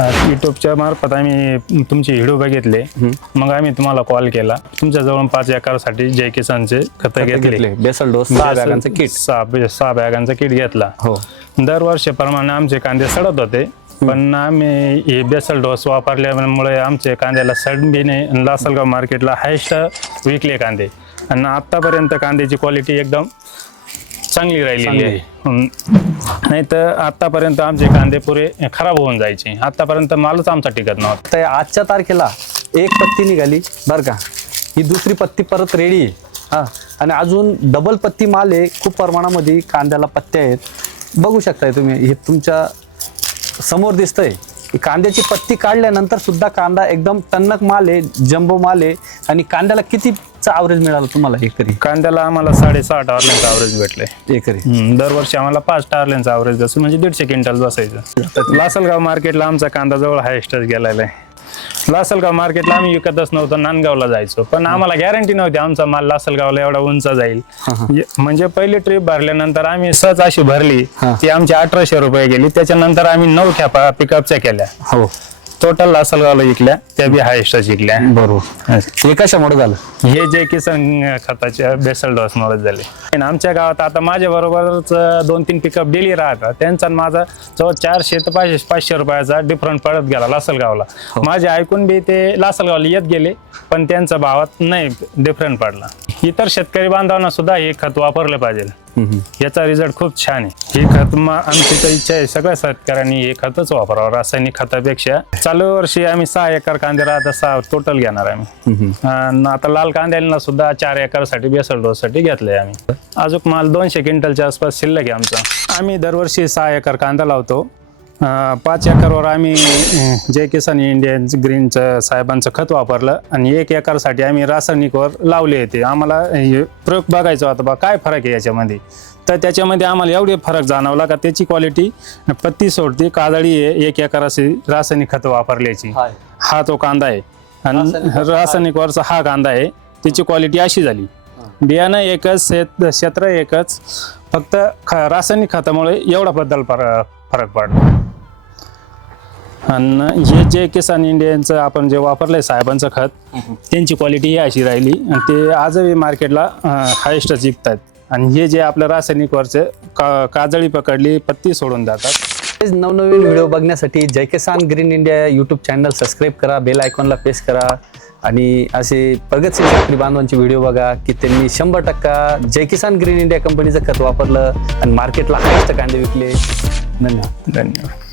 युट्यूबच्या मार्फत आम्ही तुमचे व्हिडिओ बघितले, मग आम्ही तुम्हाला कॉल केला. तुमच्या जवळ 5 एकरसाठी जय किसानचे खत घेतले. बेसल डोस 6 बॅगांचं किट, 6 बॅगांचा किट घेतला. हो. दरवर्षीप्रमाणे आमचे कांदे सडत होते, पण आम्ही हे बेसल डोस वापरल्यामुळे आमचे कांद्याला सड बी नाही आणि लासलगाव मार्केटला हायस्ट विकले कांदे. आणि आतापर्यंत कांद्याची क्वालिटी एकदम चांगली राहिलेली आहे. नाही तर आतापर्यंत आमचे कांदे पुरे खराब होऊन जायचे. आतापर्यंत मालच आमचा टिकत नव्हता. तर आजच्या तारखेला एक पत्ती निघाली बरं का, ही दुसरी पत्ती परत रेडी आहे. हा, आणि अजून डबल पत्ती माल आहे. खूप प्रमाणामध्ये कांद्याला पत्त्या आहेत, बघू शकताय तुम्ही. हे तुमच्या समोर दिसतंय. कांद्याची पत्ती काढल्यानंतर सुद्धा कांदा एकदम टणक माल आहे, जम्बो माल आहे. आणि कांद्याला कितीचा ॲव्हरेज मिळाला तुम्हाला एकरी? कांद्याला आम्हाला 6.5 टारलेंचा ॲव्हरेज भेटले एकरी. दरवर्षी आम्हाला 5 टारलेंचा ॲव्हरेज जसं म्हणजे 150 क्विंटल बसायचं. लासलगाव मार्केटला आमचा कांदा जवळ हायस्टच गेलेला आहे. लासलगाव मार्केटला आम्ही विकतच नव्हतो, नांदगावला जायचो, पण आम्हाला गॅरंटी नव्हती आमचा माल लासलगावला एवढा उंच जाईल. म्हणजे पहिली ट्रिप भरल्यानंतर आम्ही सहज अशी भरली, ती आमची 1800 रुपये गेली. त्याच्यानंतर आम्ही 9 खेपा पिकअपच्या केल्या. हो, टोटल लासलगावला विकल्या, त्या बी हायस्टच विकल्या. बरोबर. हे कशामुळे झालं? हे जे किसान खताच्या बेसल डोस मुळे झाले. आणि आमच्या गावात आता माझ्या बरोबरच 2-3 पिकअप डेली राहतात. त्यांचा माझा जवळ 400 ते 500 रुपयाचा डिफरंट पडत गेला लासलगावला. माझे ऐकून बी ते लासलगावला येत गेले, पण त्यांचा भावात नाही डिफरंट पडला. इतर शेतकरी बांधवांना सुद्धा हे खत वापरलं पाहिजे. याचा रिझल्ट खूप छान आहे. हे खत आमची तर इच्छा आहे सगळ्या शेतकऱ्यांनी हे खतच वापरावं रासायनिक खतापेक्षा. चालू वर्षी आम्ही 6 एकर कांदे आता 6 टोटल घेणार आम्ही. आता लाल कांद्याला सुद्धा 4 एकरसाठी बेसल डोस साठी घेतलंय आम्ही. अजून माल 200 क्विंटलच्या आसपास शिल्लक आहे आमचा. आम्ही दरवर्षी 6 एकर कांदा लावतो. 5 एकरवर आम्ही जय किसान इंडियन ग्रीनचं साहेबांचं खत वापरलं आणि 1 एकरसाठी आम्ही रासायनिकवर लावले होते. आम्हाला प्रयोग बघायचा होता बा काय फरक आहे याच्यामध्ये. तर त्याच्यामध्ये आम्हाला एवढे फरक जाणवला का त्याची क्वालिटी पत्ती सोडते, काजळी आहे. 1 एकर अशी रासायनिक खत वापरल्याची. हा तो कांदा आहे आणि रासायनिकवरचा हा कांदा आहे. त्याची क्वालिटी अशी झाली. बियाणं एकच, क्षेत्र एकच, फक्त रासायनिक खतामुळे एवढा बद्दल फरक पडला. आणि हे जे किसान इंडियनचं आपण जे वापरलंय साहेबांचं खत, त्यांची क्वालिटी ही अशी राहिली आणि ते आजही मार्केटला हायस्टच विकतात. आणि हे जे आपलं रासायनिकवरचे काजळी पकडली, पत्ती सोडून जातात. नवनवीन व्हिडिओ बघण्यासाठी Jai Kisan green India YouTube channel subscribe करा, बेल आयकॉनला प्रेस करा आणि असे प्रगतशील शेतकरी बांधवांचे व्हिडिओ बघा की त्यांनी 100% जय किसान ग्रीन इंडिया कंपनीचं खत वापरलं आणि मार्केटला हायस्ट कांदे विकले. धन्यवाद. धन्यवाद.